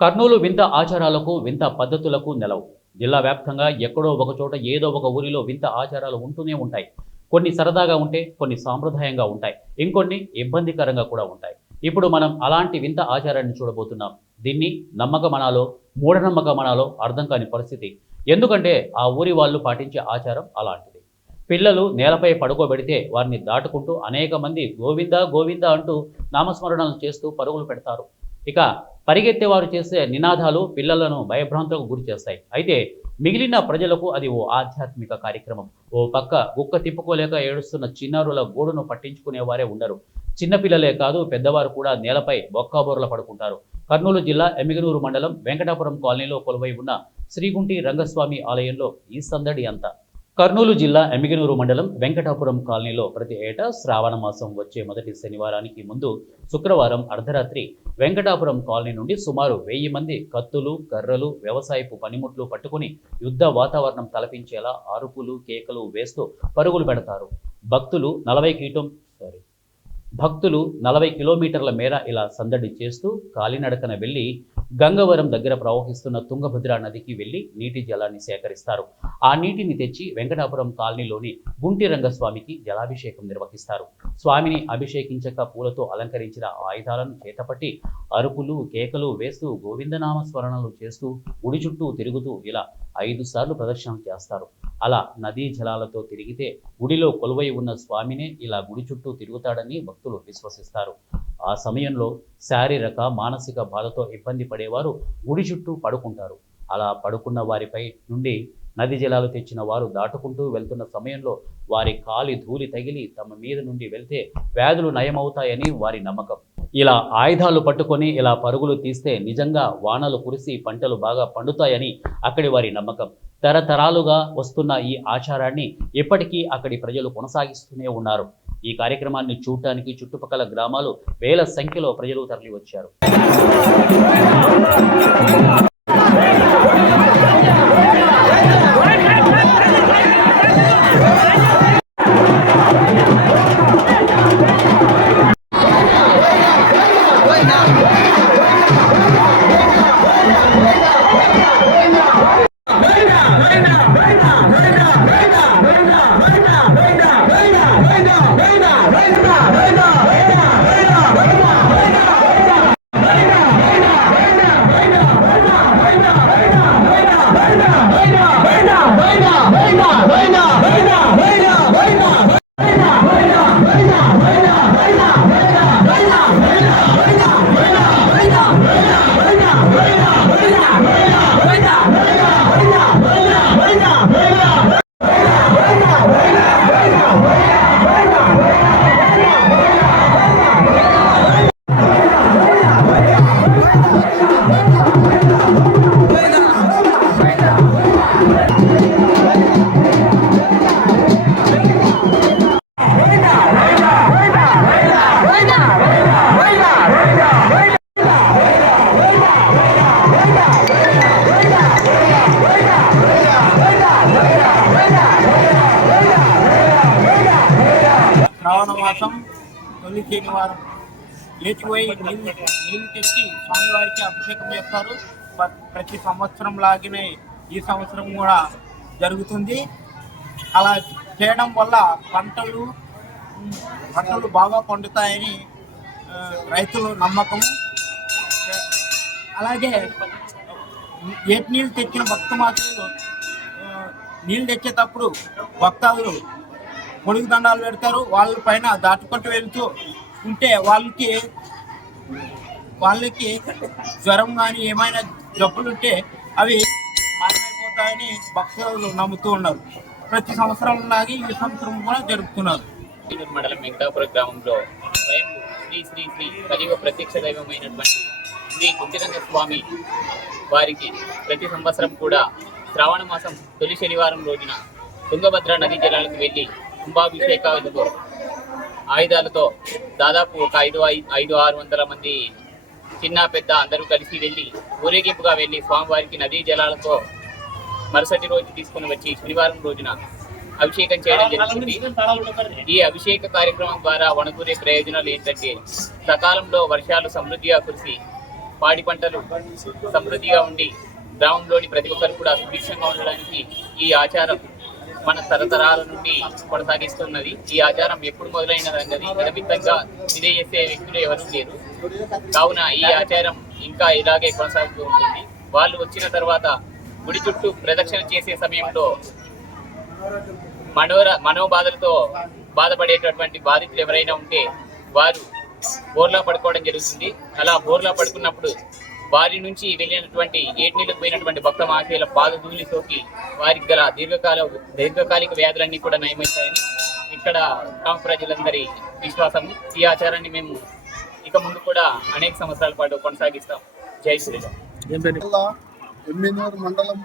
కర్నూలు వింత ఆచారాలకు వింత పద్ధతులకు నెలవు. జిల్లా వ్యాప్తంగా ఎక్కడో ఒక చోట ఏదో ఒక ఊరిలో వింత ఆచారాలు ఉంటూనే ఉంటాయి. కొన్ని సరదాగా ఉంటే, కొన్ని సాంప్రదాయంగా ఉంటాయి, ఇంకొన్ని ఇబ్బందికరంగా కూడా ఉంటాయి. ఇప్పుడు మనం అలాంటి వింత ఆచారాన్ని చూడబోతున్నాం. దీన్ని నమ్మకమనాలో మూఢనమ్మకమనాలో అర్థం కాని పరిస్థితి. ఎందుకంటే ఆ ఊరి వాళ్ళు పాటించే ఆచారం అలాంటిది. పిల్లలు నేలపై పడుకోబెడితే వారిని దాటుకుంటూ అనేక మంది గోవింద గోవింద అంటూ నామస్మరణలు చేస్తూ పరుగులు పెడతారు. ఇక పరిగెత్తేవారు చేసే నినాదాలు పిల్లలను భయభ్రాంతులకు గురి చేస్తాయి. అయితే మిగిలిన ప్రజలకు అది ఓ ఆధ్యాత్మిక కార్యక్రమం. ఓ పక్క గుక్క తిప్పుకోలేక ఏడుస్తున్న చిన్నారుల గోడును పట్టించుకునేవారే ఉండరు. చిన్నపిల్లలే కాదు, పెద్దవారు కూడా నేలపై బొక్కాబోర్ల పడుకుంటారు. కర్నూలు జిల్లా ఎమిగనూరు మండలం వెంకటాపురం కాలనీలో కొలువై ఉన్న శ్రీగుంటి రంగస్వామి ఆలయంలో ఈ సందడి అంతా. కర్నూలు జిల్లా ఎమిగనూరు మండలం వెంకటాపురం కాలనీలో ప్రతి ఏటా శ్రావణ మాసం వచ్చే మొదటి శనివారానికి ముందు శుక్రవారం అర్ధరాత్రి వెంకటాపురం కాలనీ నుండి సుమారు 1000 మంది కత్తులు, కర్రలు, వ్యవసాయపు పనిముట్లు పట్టుకుని యుద్ధ వాతావరణం తలపించేలా అరుపులు, కేకలు వేస్తూ పరుగులు పెడతారు. భక్తులు 40 కిలోమీటర్ల మేర ఇలా సందడి చేస్తూ కాలినడకన వెళ్లి గంగవరం దగ్గర ప్రవహిస్తున్న తుంగభద్ర నదికి వెళ్లి నీటి జలాన్ని సేకరిస్తారు. ఆ నీటిని తెచ్చి వెంకటాపురం కాలనీలోని గుంటి రంగస్వామికి జలాభిషేకం నిర్వహిస్తారు. స్వామిని అభిషేకించక పూలతో అలంకరించిన ఆయుధాలను చేతపట్టి అరుపులు, కేకలు వేస్తూ గోవిందనామ స్మరణలు చేస్తూ గుడి చుట్టూ తిరుగుతూ ఇలా 5 సార్లు ప్రదక్షిణం చేస్తారు. అలా నదీ జలాలతో తిరిగితే గుడిలో కొలువై ఉన్న స్వామినే ఇలా గుడి చుట్టూ తిరుగుతాడని భక్తులు విశ్వసిస్తారు. ఆ సమయంలో శారీరక, మానసిక బాధతో ఇబ్బంది పడేవారు గుడి చుట్టూ పడుకుంటారు. అలా పడుకున్న వారిపై నుండి నది జలాలు తెచ్చిన వారు దాటుకుంటూ వెళ్తున్న సమయంలో వారి కాలి ధూళి తగిలి తమ మీద నుండి వెళ్తే వ్యాధులు నయమవుతాయని వారి నమ్మకం. ఇలా ఆయుధాలు పట్టుకొని ఇలా పరుగులు తీస్తే నిజంగా వానలు కురిసి పంటలు బాగా పండుతాయని అక్కడి వారి నమ్మకం. తరతరాలుగా వస్తున్న ఈ ఆచారాన్ని ఇప్పటికీ అక్కడి ప్రజలు కొనసాగిస్తూనే ఉన్నారు. ఈ కార్యక్రమాన్ని చూడటానికి చుట్టుపక్కల గ్రామాలు వేల సంఖ్యలో ప్రజలు తరలి వచ్చారు. శ్రావణ మాసం తొలి శనివారం లేచిపోయి నీళ్ళు తెచ్చి స్వామివారికి అభిషేకం చేస్తారు. ప్రతి సంవత్సరం లాగానే ఈ సంవత్సరం కూడా జరుగుతుంది. అలా చేయడం వల్ల పంటలు బాగా పండుతాయని రైతుల నమ్మకం. అలాగే ఏటి నీళ్ళు తెచ్చిన భక్తమాతలు నీళ్ళు తెచ్చేటప్పుడు భక్తాదులు పొడుగు దండాలు పెడతారు. వాళ్ళ పైన దాటుకుంటూ వెళ్తూ ఉంటే వాళ్ళకి జ్వరం కానీ ఏమైనా జబ్బులు ఉంటే అవి మాయమైపోతాయని భక్తులు నమ్ముతూ ఉన్నారు. ప్రతి సంవత్సరం లాగే ఈ సంవత్సరం కూడా జరుపుతున్నారు. మండలం వెంకటాపురం గ్రామంలో స్వయం శ్రీ శ్రీ శ్రీ కలియుగ ప్రత్యక్ష దైవమైనటువంటి శ్రీ గుంటిరంగ స్వామి వారికి ప్రతి సంవత్సరం కూడా శ్రావణ మాసం తొలి శనివారం రోజున తుంగభద్ర నదీ జలాలకు వెళ్ళి కుంభాభిషేకాలతో ఆయుధాలతో దాదాపు ఒక 500-600 మంది చిన్న పెద్ద అందరూ కలిసి వెళ్ళి ఊరేగింపుగా వెళ్ళి స్వామివారికి నదీ జలాలతో మరుసటి రోజు తీసుకుని వచ్చి శనివారం రోజున అభిషేకం చేయడం జరుగుతుంది. ఈ అభిషేక కార్యక్రమం ద్వారా వనగూరే ప్రయోజనాలు ఏంటంటే సకాలంలో వర్షాలు సమృద్ధిగా కురిసి పాడి పంటలు సమృద్ధిగా ఉండి గ్రామంలోని ప్రతి ఒక్కరు కూడా సుభిక్షంగా ఉండడానికి ఈ ఆచారం మన తరతరాల నుండి కొనసాగిస్తున్నది. ఈ ఆచారం ఎప్పుడు మొదలైనది అన్నది నిమిత్తంగా తెలియజేసే వ్యక్తులు ఎవరూ లేరు. కావున ఈ ఆచారం ఇంకా ఇలాగే కొనసాగుతూ ఉంటుంది. వాళ్ళు వచ్చిన తర్వాత గుడి చుట్టూ ప్రదక్షిణ చేసే సమయంలో మనోబాధలతో బాధపడేటటువంటి బాధితులు ఎవరైనా ఉంటే వారు బోర్లా పడుకోవడం జరుగుతుంది. అలా బోర్లా పడుకున్నప్పుడు వారి నుంచి వెళ్ళినటువంటి ఏటినీళ్ళకు పోయినటువంటి భక్త మహాశయుల పాద ధూళి సోకి వారికి గల దీర్ఘకాలిక వ్యాధులన్నీ కూడా నయమవుతాయని ఇక్కడ గ్రామ ప్రజలందరి విశ్వాసం. ఈ ఆచారాన్ని మేము ఇక ముందు కూడా అనేక సంవత్సరాల పాటు కొనసాగిస్తాం. జై శ్రీరామ్. ఎమ్మినూరు మండలం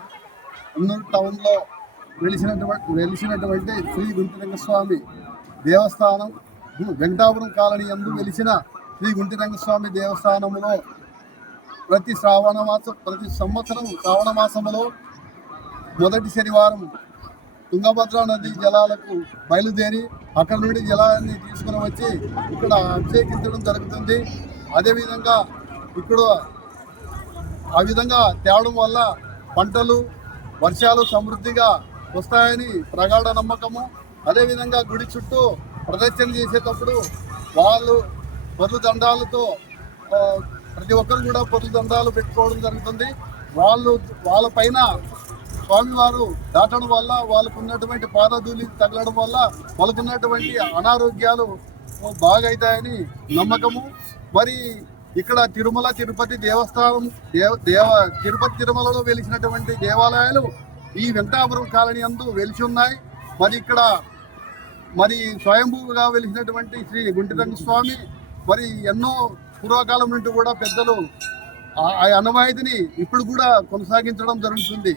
ఎమ్మినూరు టౌన్లో వెలిసినటువంటి శ్రీ గుంటిరంగస్వామి దేవస్థానం, వెంకటాపురం కాలనీ యందు వెలిసిన శ్రీ గుంటిరంగస్వామి దేవస్థానంలో ప్రతి సంవత్సరం శ్రావణ మాసంలో మొదటి శనివారం తుంగభద్ర నది జలాలకు బయలుదేరి అక్కడ నుండి జలాన్ని తీసుకుని వచ్చి ఇక్కడ అభిషేకించడం జరుగుతుంది. అదేవిధంగా ఇక్కడ ఆ విధంగా తేవడం వల్ల పంటలు వర్షాలు సమృద్ధిగా వస్తాయని ప్రగాఢ నమ్మకము. అదేవిధంగా గుడి చుట్టూ ప్రదర్శన చేసేటప్పుడు వాళ్ళు పొర్లు దండాలతో ప్రతి ఒక్కరు కూడా పొర్లు దండాలు పెట్టుకోవడం జరుగుతుంది. వాళ్ళ పైన స్వామివారు దాటడం వల్ల వాళ్ళకు ఉన్నటువంటి పాదధూళి తగలడం వల్ల వాళ్ళకున్నటువంటి అనారోగ్యాలు బాగవుతాయని నమ్మకము. మరి ఇక్కడ తిరుమల తిరుపతి దేవస్థానం తిరుపతి తిరుమలలో వెలిసినటువంటి దేవాలయాలు ఈ వెంకటాపురం కాలనీ యందు వెలిసి ఉన్నాయి. మరి స్వయంభూగా వెలిసినటువంటి శ్రీ గుంటిరంగ స్వామి మరి ఎన్నో పూర్వకాలం నుండి కూడా పెద్దలు ఆ అనువాయితీని ఇప్పుడు కూడా కొనసాగించడం జరుగుతుంది.